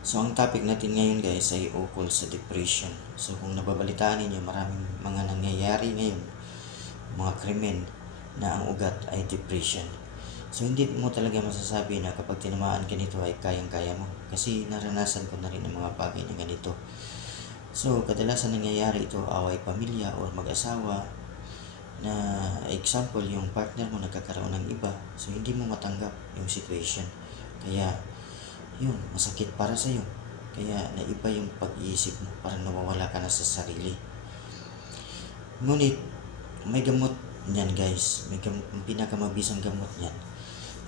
So ang topic natin ngayon guys ay ukol sa depression. So kung nababalitaan ninyo, maraming mga nangyayari ngayon, mga krimen na ang ugat ay depression. So hindi mo talaga masasabi na kapag tinamaan ka nito ay kayang-kaya mo. Kasi naranasan ko na rin ang mga bagay na ganito. So kadalasan nangyayari ito away pamilya o mag-asawa, na example yung partner mo nagkakaroon ng iba, so hindi mo matanggap yung situation, kaya yun masakit para sa iyo, kaya naiba yung pag-iisip mo, parang nawawala ka na sa sarili. Ngunit may gamot niyan guys, ang pinakamabisang gamot niyan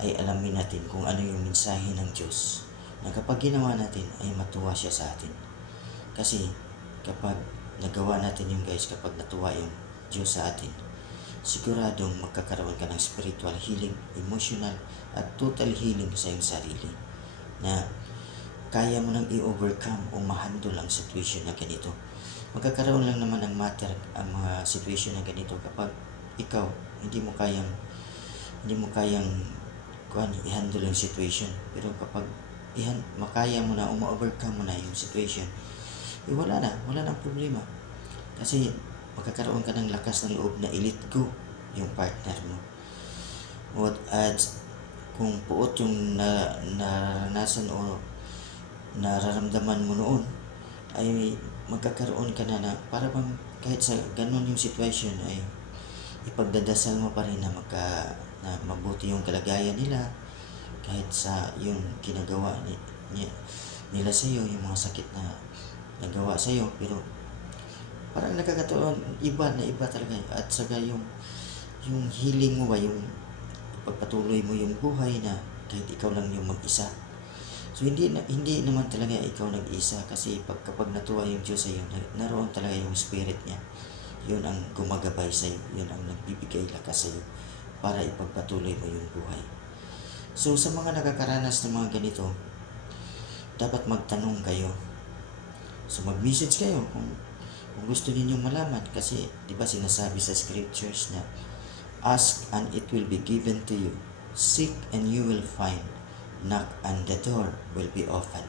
ay alamin natin kung ano yung mensahe ng Diyos, na kapag ginawa natin ay matuwa siya sa atin. Kasi kapag nagawa natin yung guys, kapag natuwa yung Diyos sa atin, siguradong magkakaroon ka ng spiritual healing, emotional at total healing sa iyong sarili, na kaya mo nang i-overcome o ma-handle ang situation na ganito. Magkakaroon lang naman ng matter ang mga situation na ganito kapag ikaw hindi mo kayang i-handle yung situation. Pero kapag makaya mo na o ma-overcome mo na yung situation, wala nang problema. Kasi magkakaroon ka ng lakas ng loob na i-let go yung partner mo. At kung puot yung naranasan o nararamdaman mo noon, ay magkakaroon ka na para bang kahit sa ganun yung situation ay ipagdadasal mo pa rin na mabuti yung kalagayan nila, kahit sa yung ginagawa nila sa iyo, yung mga sakit na nagawa sa iyo, pero parang nakakataon, iba talaga. At saka yung healing mo ba, yung pagpatuloy mo yung buhay na kahit ikaw lang yung mag-isa. So hindi naman talaga ikaw nag-isa, kasi kapag natuwa yung Diyos sa iyo, naroon talaga yung spirit niya. Yun ang gumagabay sa iyo, yun ang nagbibigay lakas sa iyo para ipagpatuloy mo yung buhay. So sa mga nakakaranas ng mga ganito, dapat magtanong kayo. So mag-message kayo kung gusto ninyong malaman, kasi di ba sinasabi sa scriptures na ask and it will be given to you, seek and you will find, knock and the door will be open.